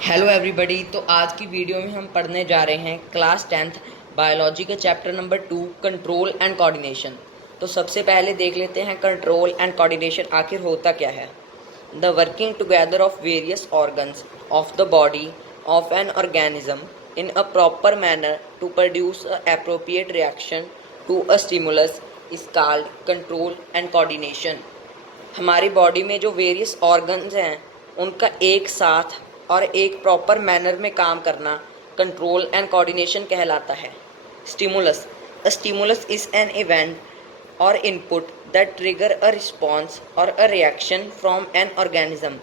Hello everybody. तो आज की वीडियो में हम पढ़ने जा रहे हैं क्लास 10th बायोलॉजी के chapter number 2 control and coordination. तो सबसे पहले देख लेते हैं कंट्रोल एंड कोऑर्डिनेशन आखिर होता क्या है। The working together of various organs of the body of an organism in a proper manner to produce a appropriate reaction to a stimulus is called control and coordination. हमारी body में जो various organs हैं उनका एक साथ और एक proper manner में काम करना कंट्रोल एंड कोऑर्डिनेशन कहलाता है। Stimulus a stimulus is an event or input that trigger a response or a reaction from an organism.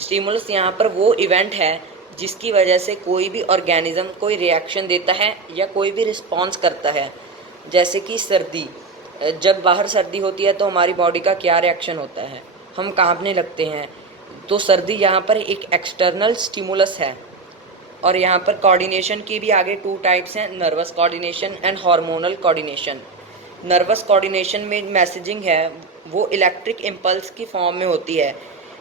Stimulus यहाँ पर वो इवेंट है जिसकी वजह से कोई भी ऑर्गेनिज्म कोई रिएक्शन देता है या कोई भी रिस्पॉन्स करता है। जैसे कि सर्दी, जब बाहर सर्दी होती है तो हमारी बॉडी का क्या रिएक्शन होता है, हम कांपने लगते हैं। तो सर्दी यहाँ पर एक एक्सटर्नल स्टिमुलस है। और यहाँ पर कोऑर्डिनेशन की भी आगे 2 टाइप्स हैं, nervous coordination and hormonal coordination. Nervous coordination में मैसेजिंग है वो इलेक्ट्रिक इम्पल्स की फॉर्म में होती है।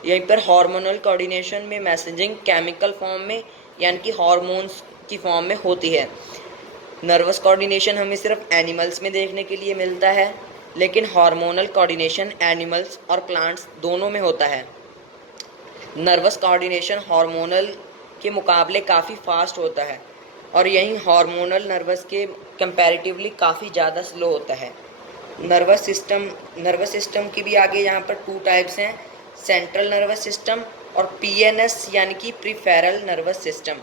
यहीं पर हार्मोनल कोऑर्डिनेशन में मैसेजिंग केमिकल फॉर्म में यानी कि हार्मोन्स की फॉर्म में होती है। नर्वस कोऑर्डिनेशन हमें सिर्फ एनिमल्स में देखने के लिए मिलता है, लेकिन हार्मोनल कोऑर्डिनेशन एनिमल्स और प्लांट्स दोनों में होता है। नर्वस कोऑर्डिनेशन हार्मोनल के मुकाबले काफ़ी फास्ट होता है और यहीं हार्मोनल नर्वस के कंपैरेटिवली काफ़ी ज़्यादा स्लो होता है। नर्वस सिस्टम की भी आगे यहाँ पर 2 टाइप्स हैं, सेंट्रल नर्वस सिस्टम और पीएनएस यानी कि peripheral nervous system.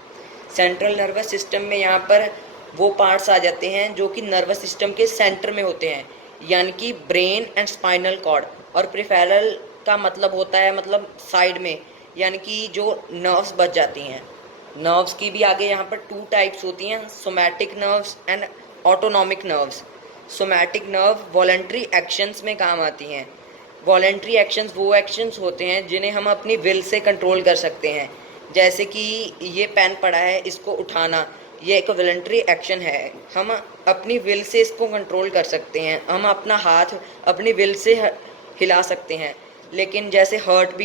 Central nervous system में यहाँ पर वो पार्ट्स आ जाते हैं जो कि नर्वस सिस्टम के सेंटर में होते हैं, यानी कि ब्रेन एंड स्पाइनल कॉर्ड। और प्रीफेरल का मतलब होता है मतलब साइड में, यानी कि जो नर्व्स बच जाती हैं। नर्व्स की भी आगे यहाँ पर 2 टाइप्स होती हैं, somatic nerves and autonomic nerves. Somatic nerve voluntary actions में काम आती हैं। वॉलंटरी एक्शंस वो एक्शंस होते हैं जिन्हें हम अपनी विल से कंट्रोल कर सकते हैं। जैसे कि ये पेन पड़ा है, इसको उठाना, ये एक वॉलंटरी एक्शन है। हम अपनी विल से इसको कंट्रोल कर सकते हैं। हम अपना हाथ अपनी विल से हिला सकते हैं। लेकिन जैसे हार्ट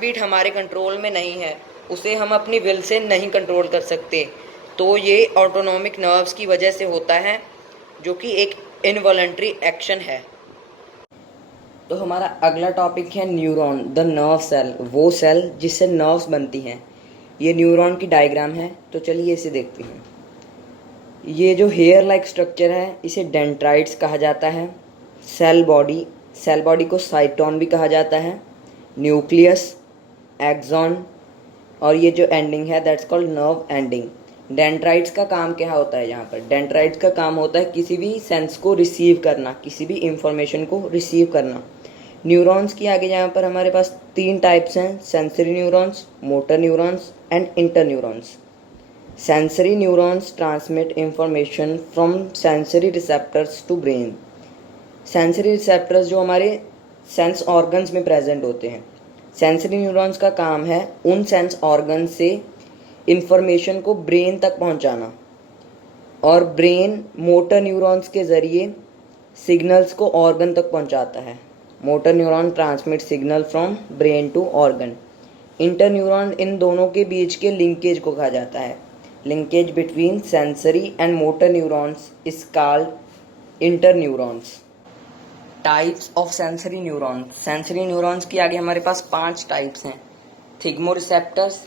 बीट हमारे कंट्रोल में नहीं है, उसे हम अपनी विल से नहीं कंट्रोल कर सकते। तो ये ऑटोनॉमिक नर्व्स की वजह से होता है, जो कि एक इनवॉलंटरी एक्शन है। तो हमारा अगला टॉपिक है न्यूरॉन, द नर्व सेल, वो सेल जिससे नर्व्स बनती हैं। ये न्यूरॉन की डायग्राम है, तो चलिए इसे देखते हैं। ये जो हेयर लाइक स्ट्रक्चर है इसे डेंड्राइट्स कहा जाता है। सेल बॉडी को साइटोन भी कहा जाता है। न्यूक्लियस, एक्सॉन और ये जो एंडिंग है that's called nerve ending. Dendrites का काम क्या होता है, यहाँ पर डेंड्राइट्स का काम होता है किसी भी सेंस को रिसीव करना, किसी भी इंफॉर्मेशन को रिसीव करना। न्यूरॉन्स की आगे यहाँ पर हमारे पास 3 टाइप्स हैं, sensory neurons, motor neurons and inter neurons. Sensory neurons transmit information from sensory receptors to brain. Sensory receptors जो हमारे सेंस ऑर्गन्स में प्रेजेंट होते हैं। सेंसरी न्यूरॉन्स का काम है उन सेंस ऑर्गन से इंफॉर्मेशन को ब्रेन तक पहुंचाना, और ब्रेन मोटर न्यूरॉन्स के ज़रिए सिग्नल्स को ऑर्गन तक पहुंचाता है। Motor neuron transmit signal from brain to organ. Inter neuron इन दोनों के बीच के लिंकेज को कहा जाता है। Linkage between sensory and motor neurons is called inter neurons. Types of sensory neurons. Sensory neurons की आगे हमारे पास 5 टाइप्स हैं। थिग्मोरिसेप्टर्स।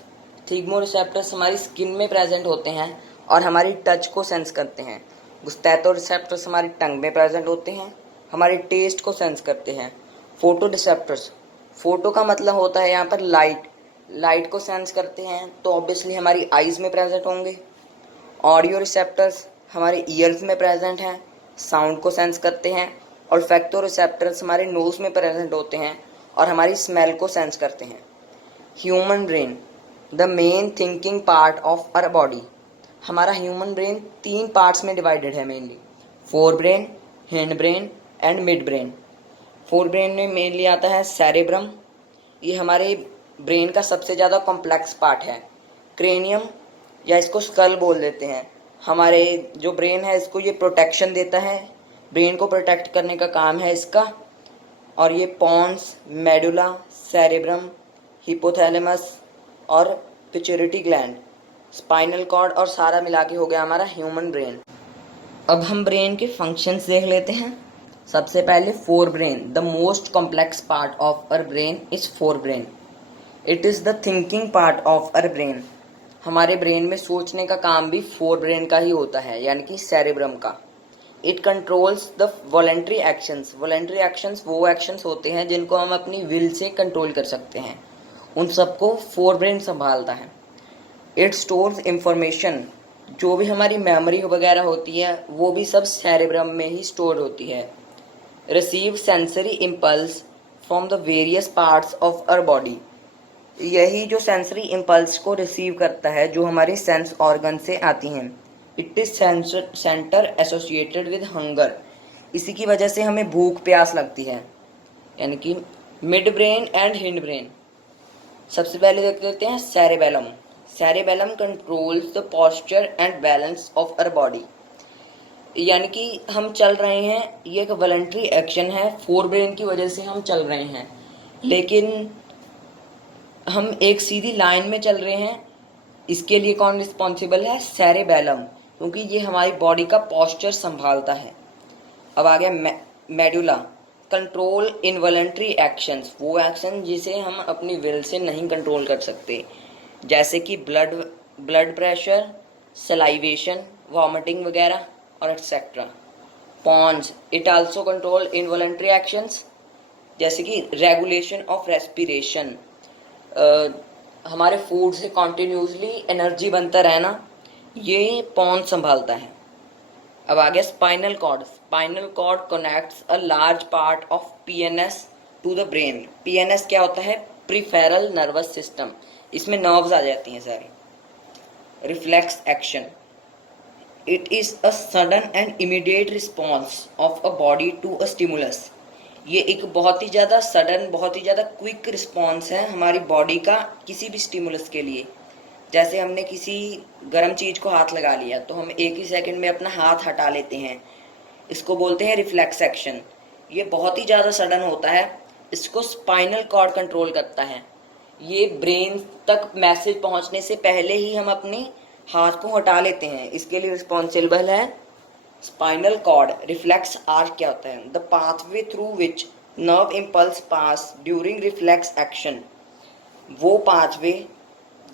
थिग्मोरिसेप्टर्स हमारी स्किन में प्रेजेंट होते हैं और हमारी टच को सेंस करते हैं। गुस्टैटोरिसेप्टर्स हमारी टंग में प्रेजेंट होते हैं, हमारे टेस्ट को सेंस करते हैं। फोटो रिसेप्टर्स, फोटो का मतलब होता है यहाँ पर लाइट को सेंस करते हैं, तो ऑब्वियसली हमारी आईज में प्रेजेंट होंगे। ऑडियो रिसेप्टर्स हमारे ईयर्स में प्रेजेंट हैं, साउंड को सेंस करते हैं। ऑल्फैक्टो रिसेप्टर्स हमारे नोज में प्रेजेंट होते हैं और हमारी स्मेल को सेंस करते हैं। Human brain, the main thinking part of our body. हमारा ह्यूमन ब्रेन 3 पार्ट्स में डिवाइडेड है mainly, fore brain, hind brain and mid brain. Fore brain में मेनली आता है सेरेब्रम, ये हमारे ब्रेन का सबसे ज़्यादा कॉम्प्लेक्स पार्ट है। क्रेनियम या इसको स्कल बोल देते हैं, हमारे जो ब्रेन है इसको ये प्रोटेक्शन देता है, ब्रेन को प्रोटेक्ट करने का काम है इसका। और ये पॉन्स, मेडुला, सेरेब्रम, हिपोथैलेमस और पिट्यूटरी ग्लैंड, स्पाइनल कॉर्ड और सारा मिला के हो गया हमारा ह्यूमन ब्रेन। अब हम ब्रेन के फंक्शंस देख लेते हैं। सबसे पहले fore brain, the most complex part of our brain is fore brain. It is the thinking part of our brain. हमारे ब्रेन में सोचने का काम भी फोर ब्रेन का ही होता है, यानी कि सेरेब्रम का। It controls the voluntary actions. Voluntary actions वो एक्शंस होते हैं जिनको हम अपनी विल से कंट्रोल कर सकते हैं, उन सबको फोर ब्रेन संभालता है। इट स्टोर्स इंफॉर्मेशन, जो भी हमारी मेमोरी वगैरह होती है वो भी सब सेरेब्रम में ही स्टोर होती है। Receive sensory impulse from the various parts of our body. यही जो सेंसरी इम्पल्स को रिसीव करता है जो हमारी सेंस ऑर्गन से आती हैं। It is centre associated with hunger. इसी की वजह से हमें भूख प्यास लगती है, यानी कि mid brain and hind brain. सबसे पहले देख लेते हैं cerebellum. Cerebellum controls the posture and balance of our body. यानी कि हम चल रहे हैं, ये एक वॉलंटरी एक्शन है, फोर ब्रेन की वजह से हम चल रहे हैं, लेकिन हम एक सीधी लाइन में चल रहे हैं। इसके लिए कौन रिस्पॉन्सिबल है? सेरेबेलम, क्योंकि ये हमारी बॉडी का पोस्चर संभालता है। अब आ गया मेडुला, कंट्रोल इनवॉलंटरी एक्शंस, वो एक्शन जिसे हम अपनी विल से नहीं कंट्रोल कर सकते, जैसे कि ब्लड प्रेशर, सलाइवेशन, वॉमिटिंग वगैरह और etcetera. Pons, it also control involuntary actions, जैसे कि रेगुलेशन ऑफ रेस्पिरेशन, हमारे फूड से कॉन्टिन्यूसली एनर्जी बनता रहना, ये पॉन्स संभालता है। अब आ गया spinal cord. Spinal cord connects a large part of PNS to the brain. PNS क्या होता है? Peripheral nervous system. इसमें नर्व्स आ जाती हैं सारी। Reflex action, it is a sudden and immediate response of a body to a stimulus. ये एक बहुत ही ज़्यादा सडन, बहुत ही ज़्यादा क्विक रिस्पॉन्स है हमारी बॉडी का किसी भी स्टिमुलस के लिए। जैसे हमने किसी गर्म चीज़ को हाथ लगा लिया तो हम एक ही सेकंड में अपना हाथ हटा लेते हैं, इसको बोलते हैं रिफ्लेक्स एक्शन। ये बहुत ही ज़्यादा सडन होता है, इसको स्पाइनल कॉर्ड कंट्रोल करता है। ये ब्रेन तक मैसेज पहुंचने से पहले ही हम अपने हाथ को हटा लेते हैं, इसके लिए रिस्पॉन्सिबल है स्पाइनल कॉर्ड। रिफ्लेक्स आर्क क्या होता है? The pathway through which nerve impulse pass during reflex action. वो पाथवे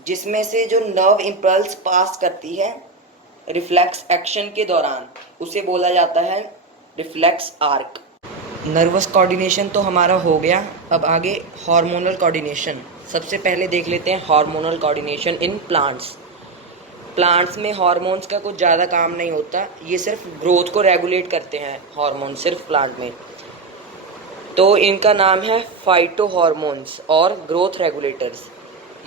जिसमें से जो नर्व इम्पल्स पास करती है रिफ्लेक्स एक्शन के दौरान, उसे बोला जाता है रिफ्लेक्स आर्क। नर्वस कोऑर्डिनेशन तो हमारा हो गया। अब आगे हार्मोनल कोऑर्डिनेशन। सबसे पहले देख लेते हैं hormonal coordination in plants. Plants में हार्मोन्स का कुछ ज़्यादा काम नहीं होता, ये सिर्फ ग्रोथ को रेगुलेट करते हैं हार्मोन, सिर्फ प्लांट में। तो इनका नाम है फाइटो हार्मोन्स और ग्रोथ रेगुलेटर्स।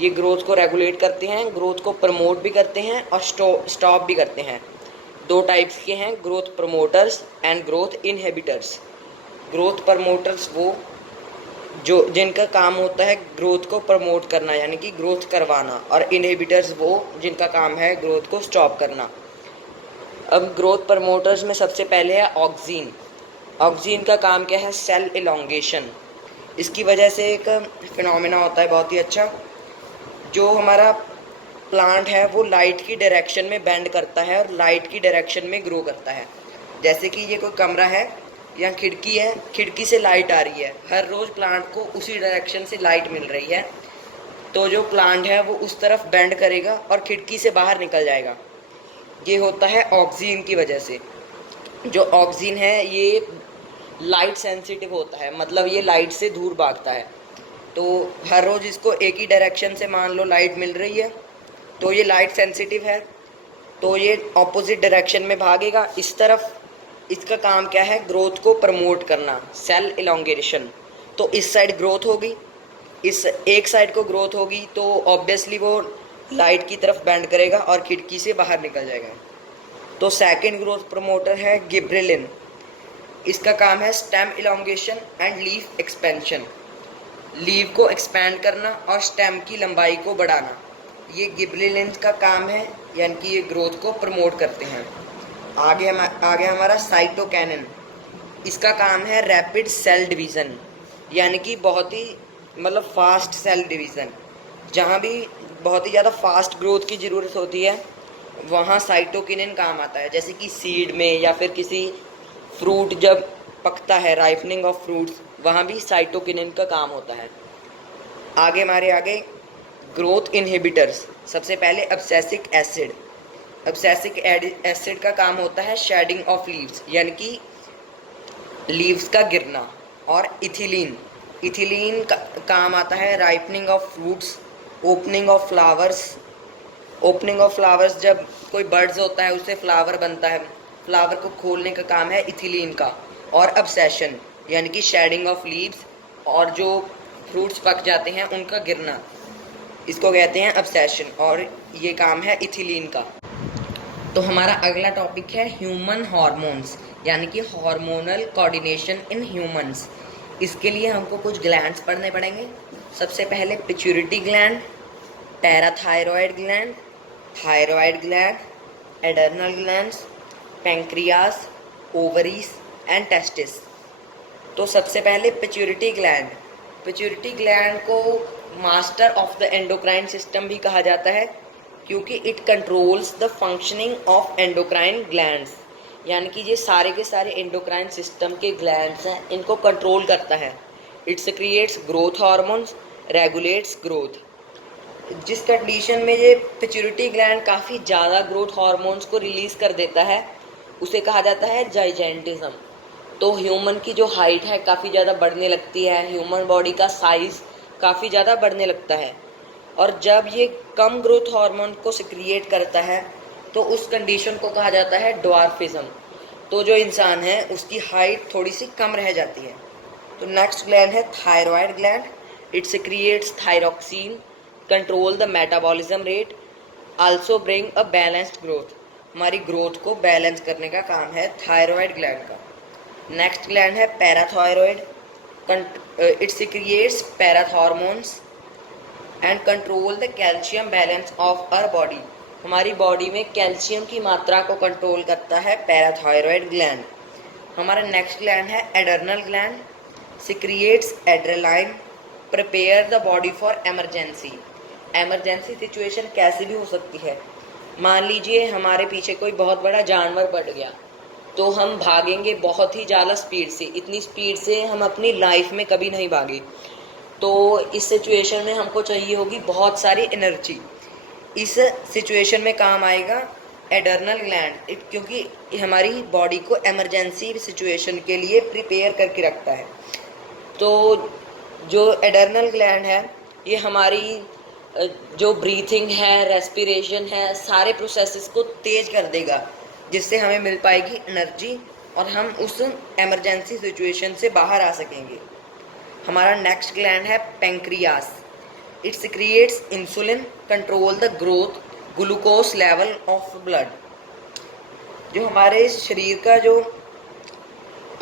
ये ग्रोथ को रेगुलेट करते हैं, ग्रोथ को प्रमोट भी करते हैं और स्टॉप भी करते हैं। दो टाइप्स के हैं, growth promoters and growth inhibitors. Growth promoters वो जो जिनका काम होता है ग्रोथ को प्रमोट करना, यानी कि ग्रोथ करवाना, और इनहिबिटर्स वो जिनका काम है ग्रोथ को स्टॉप करना। अब ग्रोथ प्रमोटर्स में सबसे पहले है ऑक्सीन। ऑक्सीन का काम क्या है? Cell elongation. इसकी वजह से एक फिनोमेना होता है बहुत ही अच्छा, जो हमारा प्लांट है वो लाइट की डायरेक्शन में बेंड करता है और लाइट की डायरेक्शन में ग्रो करता है। जैसे कि ये कोई कमरा है या खिड़की है, खिड़की से लाइट आ रही है, हर रोज़ प्लांट को उसी डायरेक्शन से लाइट मिल रही है, तो जो प्लांट है वो उस तरफ बेंड करेगा और खिड़की से बाहर निकल जाएगा। ये होता है ऑक्सीन की वजह से। जो ऑक्सीन है ये लाइट सेंसिटिव होता है, मतलब ये लाइट से दूर भागता है। तो हर रोज़ इसको एक ही डायरेक्शन से मान लो लाइट मिल रही है, तो ये लाइट सेंसिटिव है, तो ये ऑपोजिट डायरेक्शन में भागेगा इस तरफ। इसका काम क्या है? ग्रोथ को प्रमोट करना, सेल इलोंगेशन। तो इस साइड ग्रोथ होगी, इस एक साइड को ग्रोथ होगी, तो ऑब्वियसली वो लाइट की तरफ बेंड करेगा और खिड़की से बाहर निकल जाएगा। तो सेकंड ग्रोथ प्रमोटर है गिबरेलिन। इसका काम है stem elongation and leaf expansion. Leaf को एक्सपैंड करना और स्टेम की लंबाई को बढ़ाना, ये गिबरेलिन का काम है, यानी कि ये ग्रोथ को प्रमोट करते हैं। आगे हमारा साइटोकिनिन। इसका काम है रैपिड सेल डिवीज़न, यानी कि बहुत ही फास्ट सेल डिवीज़न। जहाँ भी बहुत ही ज़्यादा फास्ट ग्रोथ की ज़रूरत होती है वहाँ साइटोकिनिन काम आता है, जैसे कि सीड में या फिर किसी फ्रूट जब पकता है, राइपनिंग ऑफ फ्रूट्स, वहाँ भी साइटोकिनिन का काम होता है। आगे ग्रोथ इनहिबिटर्स। सबसे पहले अब्सेसिक एसिड। अब्सेसिक एसिड का काम होता है शेडिंग ऑफ लीव्स, यानी कि लीव्स का गिरना। और इथिलीन, इथिलीन का काम आता है ripening of fruits, opening of flowers. Opening of flowers, जब कोई बर्ड्स होता है उससे फ्लावर बनता है, फ्लावर को खोलने का काम है इथिलीन का। और अब्सेशन यानी कि शेडिंग ऑफ लीव्स, और जो फ्रूट्स पक जाते हैं उनका गिरना, इसको कहते हैं अब्सेशन, और ये काम है इथिलीन का। तो हमारा अगला टॉपिक है ह्यूमन हार्मोन्स, यानी कि हार्मोनल कोऑर्डिनेशन इन ह्यूमंस। इसके लिए हमको कुछ ग्लैंड्स पढ़ने पड़ेंगे। सबसे पहले pituitary gland, parathyroid gland, thyroid gland, adrenal glands, pancreas, ovaries and testis. तो सबसे पहले पिट्यूटरी ग्लैंड। पिट्यूटरी ग्लैंड को master of the endocrine system भी कहा जाता है, क्योंकि it controls the functioning of endocrine glands, यानी कि ये सारे के सारे एंडोक्राइन सिस्टम के ग्लैंड्स हैं, इनको कंट्रोल करता है। It secretes growth hormones, regulates growth. जिस कंडीशन में ये पिट्यूटरी ग्लैंड काफ़ी ज़्यादा ग्रोथ हार्मोन्स को रिलीज़ कर देता है उसे कहा जाता है जाइजेंटिज्म। तो ह्यूमन की जो हाइट है काफ़ी ज़्यादा बढ़ने लगती है, ह्यूमन बॉडी का साइज़ काफ़ी ज़्यादा बढ़ने लगता है। और जब ये कम ग्रोथ हार्मोन को सिक्रिएट करता है तो उस कंडीशन को कहा जाता है ड्वार्फिज्म। तो जो इंसान है उसकी हाइट थोड़ी सी कम रह जाती है। तो नेक्स्ट ग्लैंड है thyroid gland. It secretes thyroxine, control the metabolism rate, also bring a balanced growth. हमारी ग्रोथ को बैलेंस करने का काम है थायरॉयड ग्लैंड का। नेक्स्ट ग्लैंड है parathyroid. It secretes parathormones and control the calcium balance of our body. हमारी body में कैल्शियम की मात्रा को कंट्रोल करता है पैराथायरॉयड ग्लैंड। हमारा नेक्स्ट ग्लैंड है adrenal gland. Secretes adrenaline, prepare the body for emergency. Emergency situation कैसी भी हो सकती है। मान लीजिए हमारे पीछे कोई बहुत बड़ा जानवर पड़ गया, तो हम भागेंगे बहुत ही ज़्यादा स्पीड से, इतनी स्पीड से हम अपनी लाइफ में कभी नहीं भागे। तो इस सिचुएशन में हमको चाहिए होगी बहुत सारी एनर्जी। इस सिचुएशन में काम आएगा एडर्नल ग्लैंड, क्योंकि हमारी बॉडी को इमरजेंसी सिचुएशन के लिए प्रिपेयर करके रखता है। तो जो एडर्नल ग्लैंड है ये हमारी जो ब्रीथिंग है, रेस्पिरेशन है, सारे प्रोसेसेस को तेज कर देगा, जिससे हमें मिल पाएगी एनर्जी और हम उस इमरजेंसी सिचुएशन से बाहर आ सकेंगे। हमारा नेक्स्ट ग्लैंड है pancreas. It secretes insulin, control the growth, glucose level of blood. जो हमारे शरीर का जो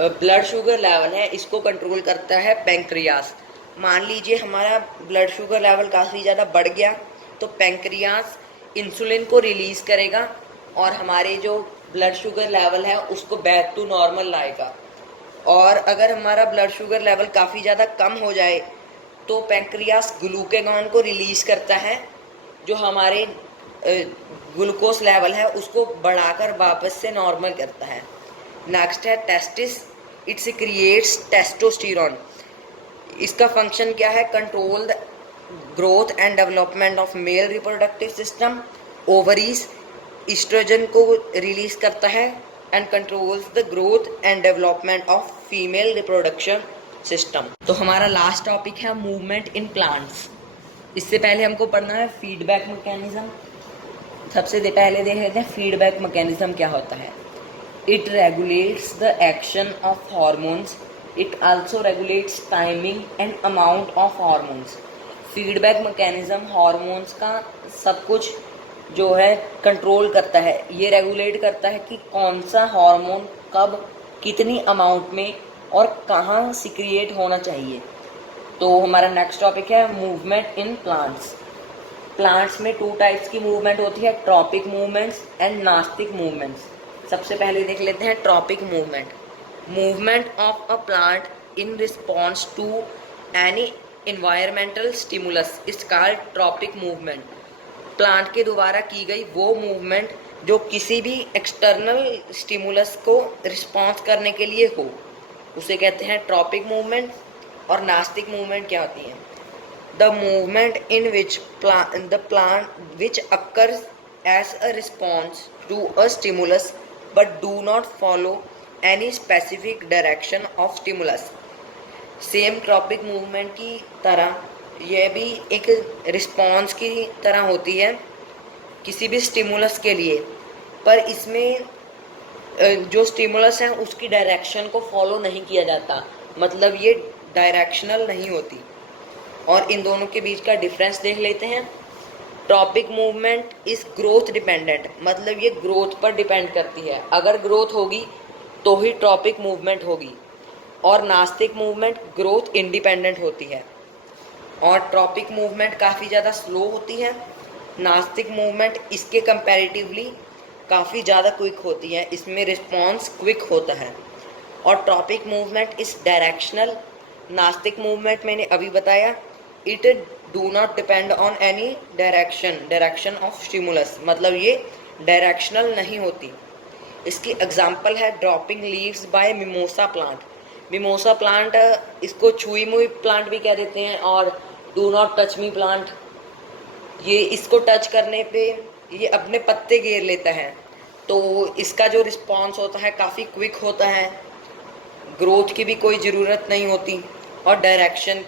ब्लड शुगर लेवल है इसको कंट्रोल करता है पैंक्रियास। मान लीजिए हमारा ब्लड शुगर लेवल काफ़ी ज़्यादा बढ़ गया तो पैंक्रियास इंसुलिन को रिलीज़ करेगा और हमारे जो ब्लड शुगर लेवल है उसको बैक टू नॉर्मल लाएगा। और अगर हमारा ब्लड शुगर लेवल काफ़ी ज़्यादा कम हो जाए तो पैंक्रियास ग्लूकेगॉन को रिलीज़ करता है, जो हमारे ग्लूकोज लेवल है उसको बढ़ाकर वापस से नॉर्मल करता है। नेक्स्ट है टेस्टिस। It secretes testosterone. इसका फंक्शन क्या है? Control the growth and development of male reproductive system. Ovaries estrogen को रिलीज करता है and controls the growth and development of female reproduction system. तो हमारा लास्ट टॉपिक है मूवमेंट इन प्लांट्स। इससे पहले हमको पढ़ना है फीडबैक मैकेनिज्म। सबसे पहले देख लेते हैं फीडबैक मैकेनिज्म क्या होता है। It regulates the action of hormones. It also regulates timing and amount of hormones. Feedback mechanism hormones का सब कुछ जो है कंट्रोल करता है। ये रेगुलेट करता है कि कौन सा हार्मोन कब कितनी अमाउंट में और कहाँ सिक्रिएट होना चाहिए। तो हमारा नेक्स्ट टॉपिक है मूवमेंट इन प्लांट्स। प्लांट्स में 2 टाइप्स की मूवमेंट होती है, tropic movements and nastic movements. सबसे पहले देख लेते हैं tropic movement. Movement of a plant in response to any environmental stimulus is called tropic movement. Plant के द्वारा की गई वो मूवमेंट जो किसी भी एक्सटर्नल स्टिमुलस को रिस्पॉन्स करने के लिए हो, उसे कहते हैं ट्रॉपिक मूवमेंट। और नास्तिक मूवमेंट क्या होती है? The movement in which the plant which occurs as a response to a stimulus but do not follow any specific direction of stimulus. Same tropic movement की तरह यह भी एक रिस्पॉन्स की तरह होती है किसी भी स्टिमुलस के लिए, पर इसमें जो स्टिमुलस है उसकी डायरेक्शन को फॉलो नहीं किया जाता, मतलब ये डायरेक्शनल नहीं होती। और इन दोनों के बीच का डिफरेंस देख लेते हैं। Tropic movement is growth dependent, मतलब ये ग्रोथ पर डिपेंड करती है, अगर ग्रोथ होगी तो ही ट्रॉपिक मूवमेंट होगी। और नास्तिक मूवमेंट ग्रोथ इंडिपेंडेंट होती है। और ट्रॉपिक मूवमेंट काफ़ी ज़्यादा स्लो होती है, नास्तिक मूवमेंट इसके कंपैरेटिवली काफ़ी ज़्यादा क्विक होती है, इसमें रिस्पॉन्स क्विक होता है। और ट्रॉपिक मूवमेंट इस डायरेक्शनल, नास्तिक मूवमेंट मैंने अभी बताया it do not depend on any direction of stimulus, मतलब ये डायरेक्शनल नहीं होती। इसकी एग्जांपल है dropping leaves by mimosa plant. Mimosa plant, इसको छुई मुई प्लांट भी कह देते हैं, और do not touch me plant, ये इसको टच करने पे ये अपने पत्ते गिर लेता है, तो इसका जो रिस्पॉन्स होता है काफ़ी क्विक होता है, ग्रोथ की भी कोई ज़रूरत नहीं होती, और डायरेक्शन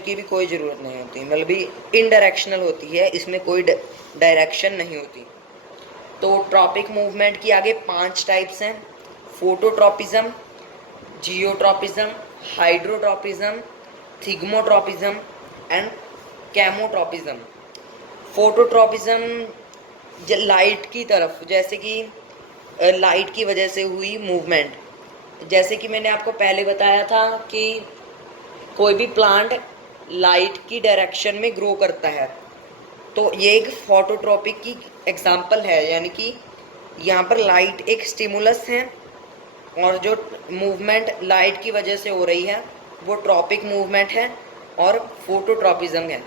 की भी कोई ज़रूरत नहीं होती, मतलब इनडायरेक्शनल होती है, इसमें कोई डायरेक्शन नहीं होती। तो ट्रॉपिक मूवमेंट की आगे 5 टाइप्स हैं: phototropism, geotropism, hydrotropism, thigmotropism and chemotropism. Phototropism light की तरफ, जैसे कि लाइट की वजह से हुई मूवमेंट, जैसे कि मैंने आपको पहले बताया था कि कोई भी प्लांट लाइट की डायरेक्शन में ग्रो करता है, तो ये एक फोटोट्रॉपिक की एग्जांपल है, यानी कि यहाँ पर लाइट एक स्टिमुलस है और जो मूवमेंट लाइट की वजह से हो रही है वो ट्रॉपिक मूवमेंट है और फोटोट्रॉपिज्म है।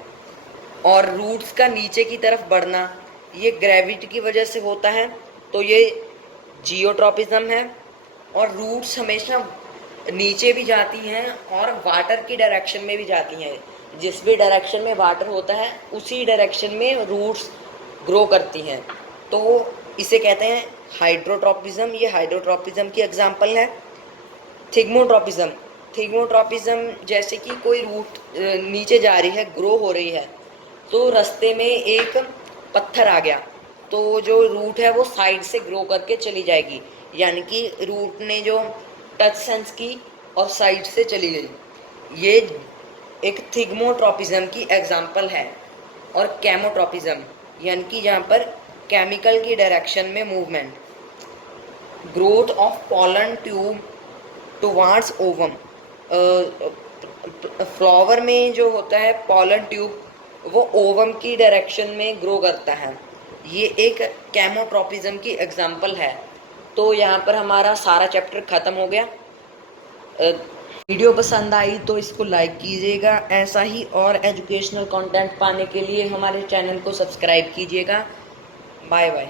और रूट्स का नीचे की तरफ बढ़ना ये ग्रेविटी की वजह से होता है, तो ये जियोट्रॉपिज्म है। और रूट्स हमेशा नीचे भी जाती हैं और वाटर की डायरेक्शन में भी जाती हैं, जिस भी डायरेक्शन में वाटर होता है उसी डायरेक्शन में रूट्स ग्रो करती हैं, तो इसे कहते हैं हाइड्रोट्रॉपिज्म। ये हाइड्रोट्रॉपिज्म की एग्जांपल है। थिग्मोट्रॉपिज्म जैसे कि कोई रूट नीचे जा रही है, ग्रो हो रही है, तो रास्ते में एक पत्थर आ गया, तो जो रूट है वो साइड से ग्रो करके चली जाएगी, यानी कि रूट ने जो टच सेंस की और साइड से चली गई, ये एक थिग्मोट्रॉपिज्म की एग्जांपल है। और कैमोट्रॉपिज्म यानी कि यहाँ पर केमिकल की डायरेक्शन में movement. Growth of pollen tube towards ovum, flower में जो होता है पॉलन ट्यूब वो ओवम की डायरेक्शन में ग्रो करता है, ये एक कैमोट्रॉपिज्म की एग्जांपल है। तो यहाँ पर हमारा सारा चैप्टर ख़त्म हो गया। वीडियो पसंद आई तो इसको लाइक कीजिएगा, ऐसा ही और एजुकेशनल कंटेंट पाने के लिए हमारे चैनल को सब्सक्राइब कीजिएगा। Bye bye.